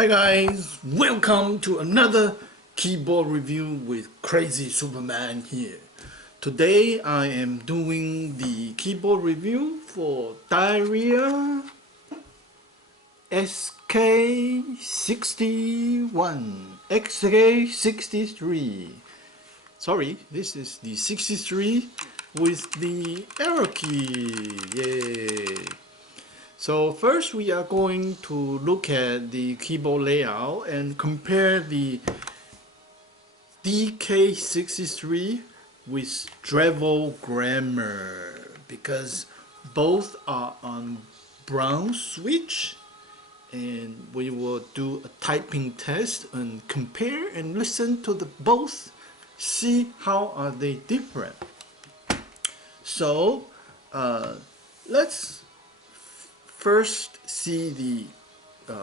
Hi guys, welcome to another keyboard review with Crazy Superman here. Today I am doing the keyboard review for Dierya DK63. Sorry, this is the 63 with the arrow key. Yay! So first we are going to look at the keyboard layout and compare the DK63 with Gramr because both are on Brown Switch, and we will do a typing test and compare and listen to the both, see how are they different. So let's first see the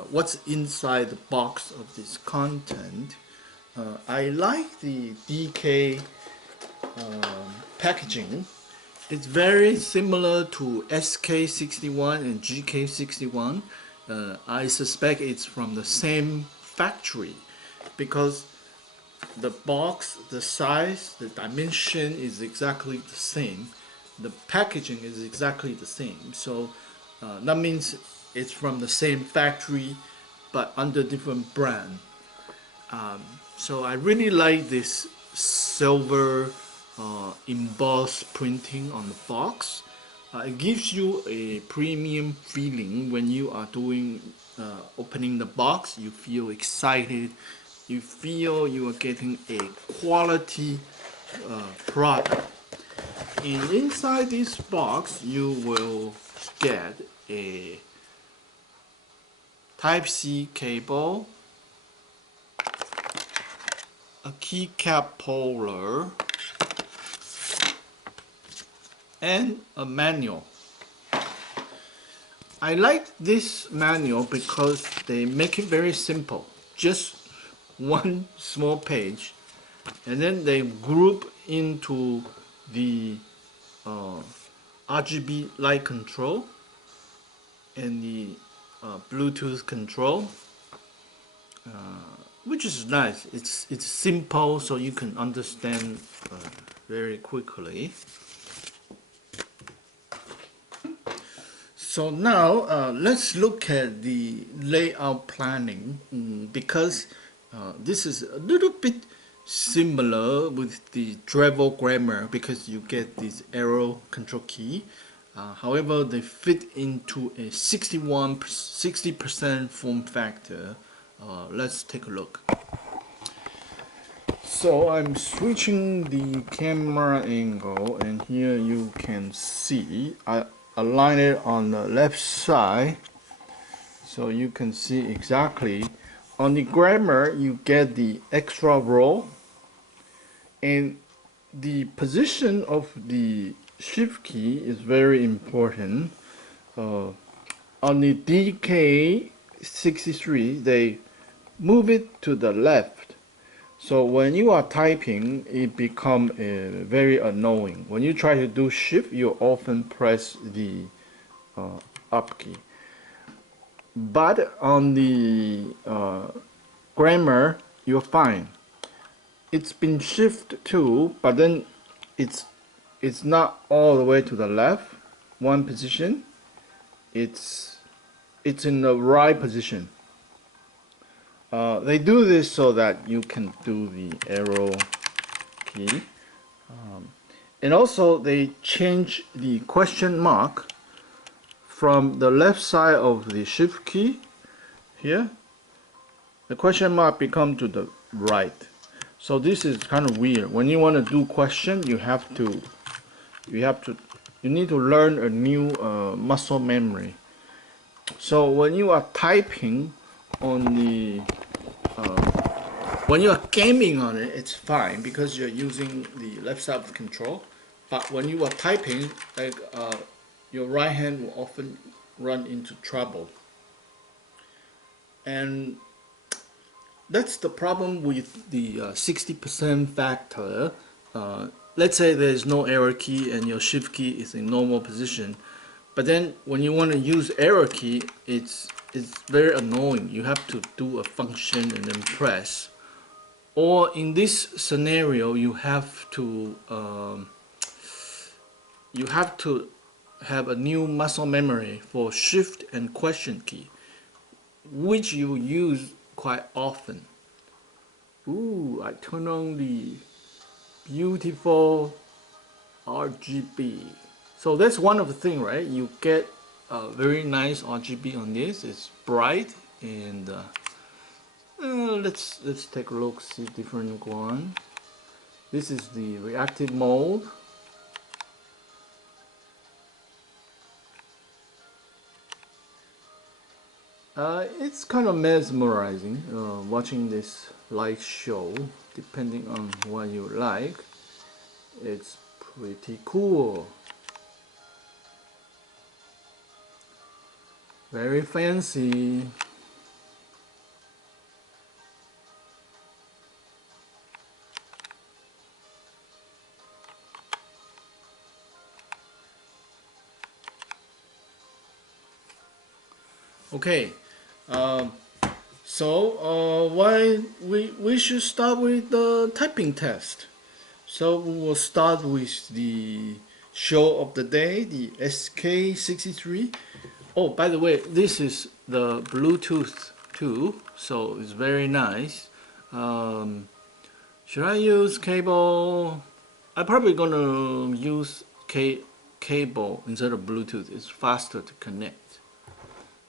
what's inside the box of this content. I like the DK packaging. It's very similar to SK61 and GK61. I suspect it's from the same factory because the box, the size, the dimension is exactly the same. The packaging is exactly the same. So that means it's from the same factory but under different brand. So I really like this silver embossed printing on the box. It gives you a premium feeling when you are doing opening the box. You feel excited. You feel you are getting a quality product. And inside this box you will get a Type-C cable, a keycap holder, and a manual. I like this manual because they make it very simple, just one small page, and then they group into the RGB light control and the Bluetooth control, which is nice. It's simple, so you can understand very quickly. So now let's look at the layout planning, because this is a little bit similar with the Gramr because you get this arrow control key. However, they fit into a 60% form factor. Let's take a look. So I'm switching the camera angle, and here you can see I align it on the left side so you can see exactly. On the Gramr you get the extra row, and the position of the shift key is very important. On the DK63 they move it to the left, so when you are typing it becomes very annoying. When you try to do shift, you often press the up key. But on the Gramr you're fine. It's been shifted too, but then it's not all the way to the left one position. It's in the right position. They do this so that you can do the arrow key, and also they change the question mark from the left side of the shift key. Here the question mark become to the right. So this is kind of weird. When you want to do question, you need to learn a new muscle memory. So when you are typing on the when you are gaming on it, it's fine because you're using the left side of the control. But when you are typing, like your right hand will often run into trouble, and that's the problem with the 60% factor. Let's say there's no arrow key and your shift key is in normal position, but then when you want to use arrow key, it's it's very annoying. You have to do a function and then press. Or in this scenario, you have to have a new muscle memory for shift and question key, which you use quite often. Ooh, I turn on the beautiful RGB. So that's one of the things, right? You get a very nice RGB on this. It's bright, and let's take a look, see different one. This is the reactive mode. It's kind of mesmerizing watching this light show. Depending on what you like, it's pretty cool. Very fancy. Okay, why we should start with the typing test. So we will start with the show of the day, the SK63. Oh, by the way, this is the Bluetooth too, so it's very nice. Should I use cable? I'm probably gonna use cable instead of Bluetooth. It's faster to connect.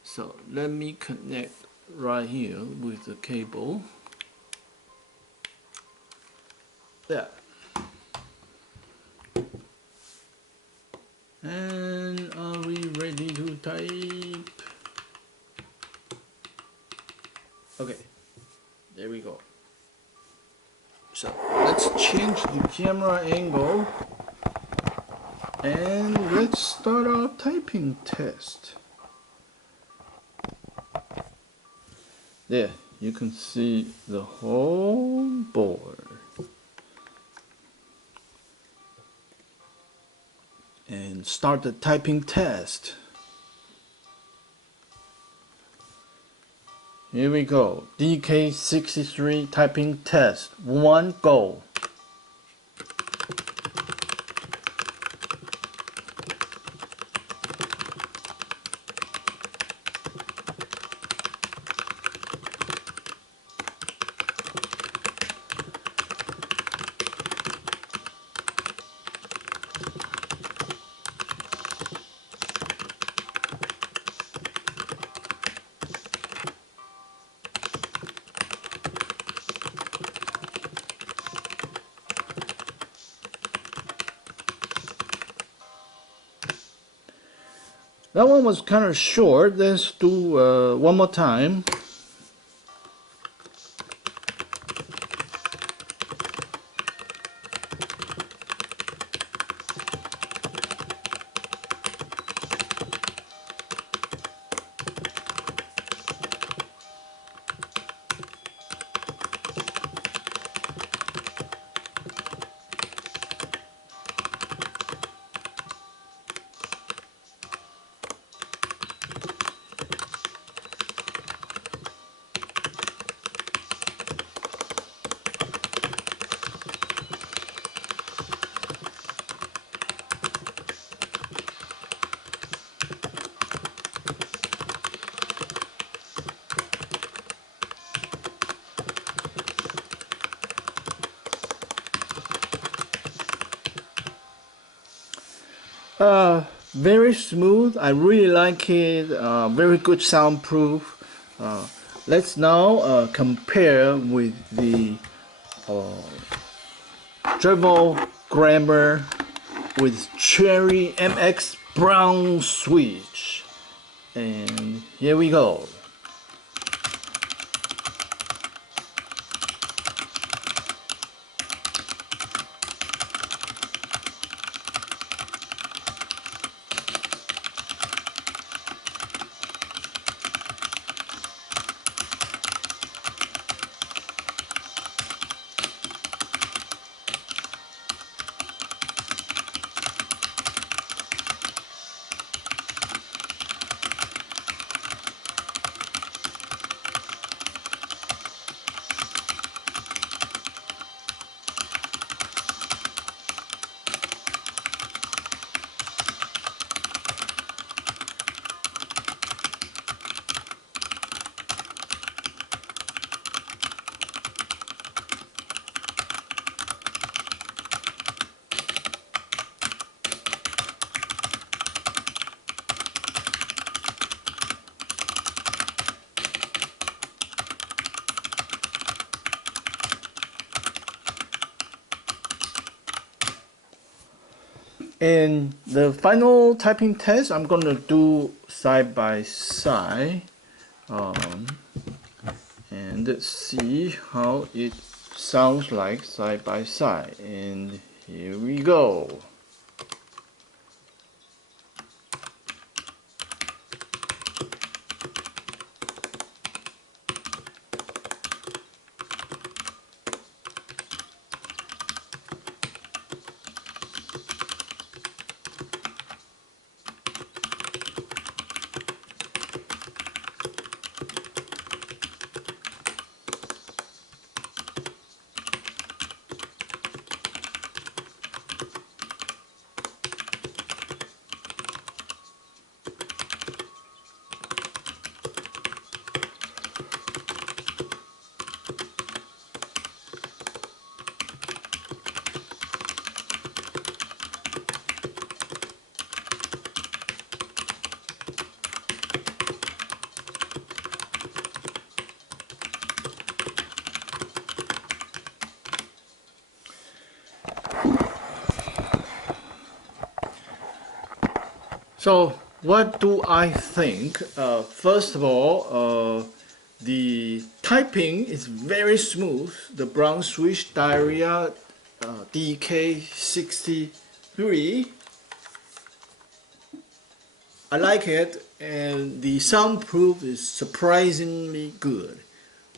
So let me connect right here with the cable. There. And are we ready to type? Okay, there we go. So let's change the camera angle and let's start our typing test. There, you can see the whole board. And start the typing test. Here we go. DK63 typing test. 1 go. That one was kind of short. Let's do one more time. Very smooth. I really like it. Very good soundproof. Let's now compare with the Gramr with Cherry MX Brown Switch. And here we go. And the final typing test, I'm gonna do side by side, and see how it sounds like side by side. And here we go. So what do I think? First of all, the typing is very smooth. The Brown Switch Dierya DK63, I like it, and the soundproof is surprisingly good.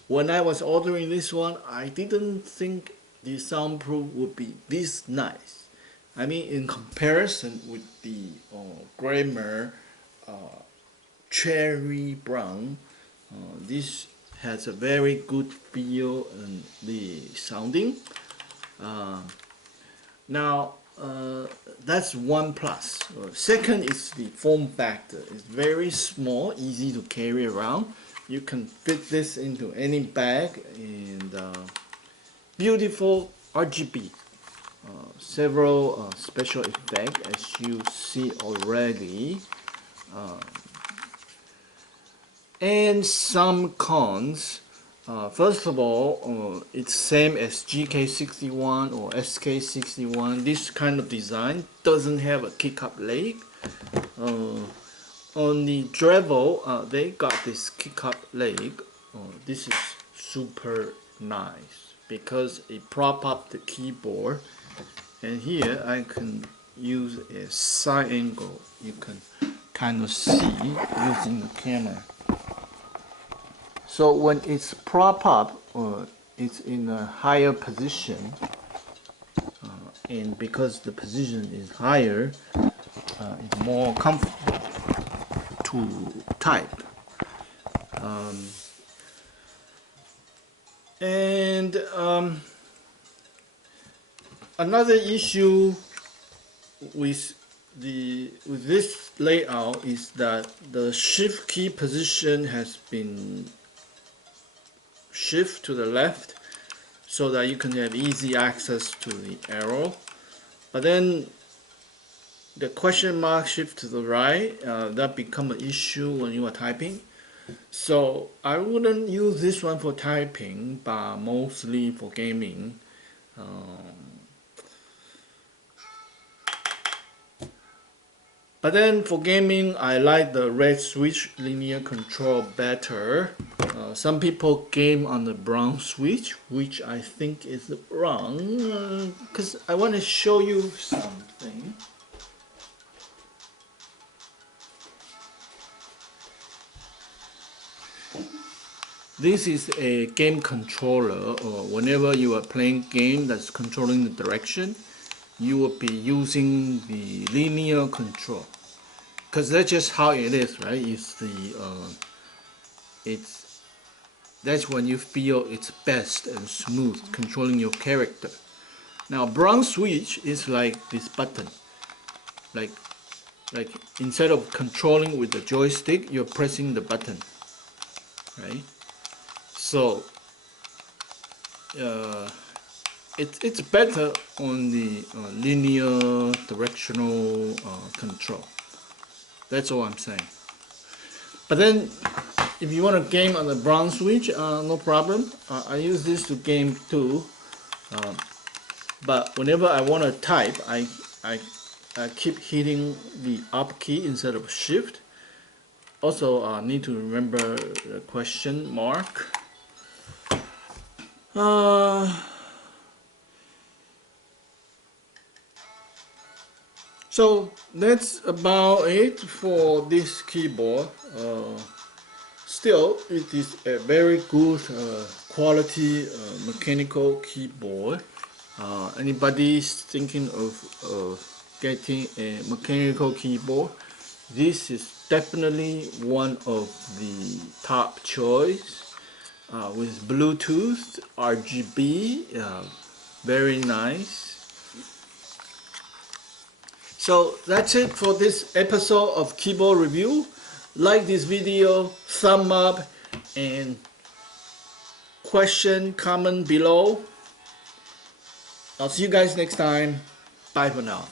When I was ordering this one, I didn't think the soundproof would be this nice. I mean, in comparison with the Gramr Cherry Brown, this has a very good feel and the sounding. Now, that's one plus. Second is the form factor. It's very small, easy to carry around. You can fit this into any bag, and beautiful RGB. Several special effects, as you see already, and some cons. First of all, it's same as GK61 or SK61. This kind of design doesn't have a kick-up leg. On the Dremel, they got this kick-up leg. This is super nice because it prop up the keyboard. And here I can use a side angle. You can kind of see using the camera. So when it's prop up, it's in a higher position, and because the position is higher, it's more comfortable to type. Another issue with this layout is that the shift key position has been shift to the left so that you can have easy access to the arrow, but then the question mark shift to the right, that become an issue when you are typing. So I wouldn't use this one for typing, but mostly for gaming. But then for gaming, I like the red switch linear control better. Some people game on the brown switch, which I think is wrong, because I want to show you something. This is a game controller, or whenever you are playing game that's controlling the direction, you will be using the linear control, because that's just how it is, right? That's when you feel it's best and smooth controlling your character. Now brown switch is like this button, like instead of controlling with the joystick, you're pressing the button, right? So it's better on the linear directional control. That's all I'm saying. But then if you want to game on the brown switch, no problem. I use this to game too. But whenever I want to type, I keep hitting the up key instead of shift. Also need to remember the question mark. So that's about it for this keyboard. Still, it is a very good quality mechanical keyboard. Anybody thinking of getting a mechanical keyboard, this is definitely one of the top choice. With Bluetooth, RGB, very nice. So that's it for this episode of keyboard review. Like this video, thumb up, and question, comment below. I'll see you guys next time. Bye for now.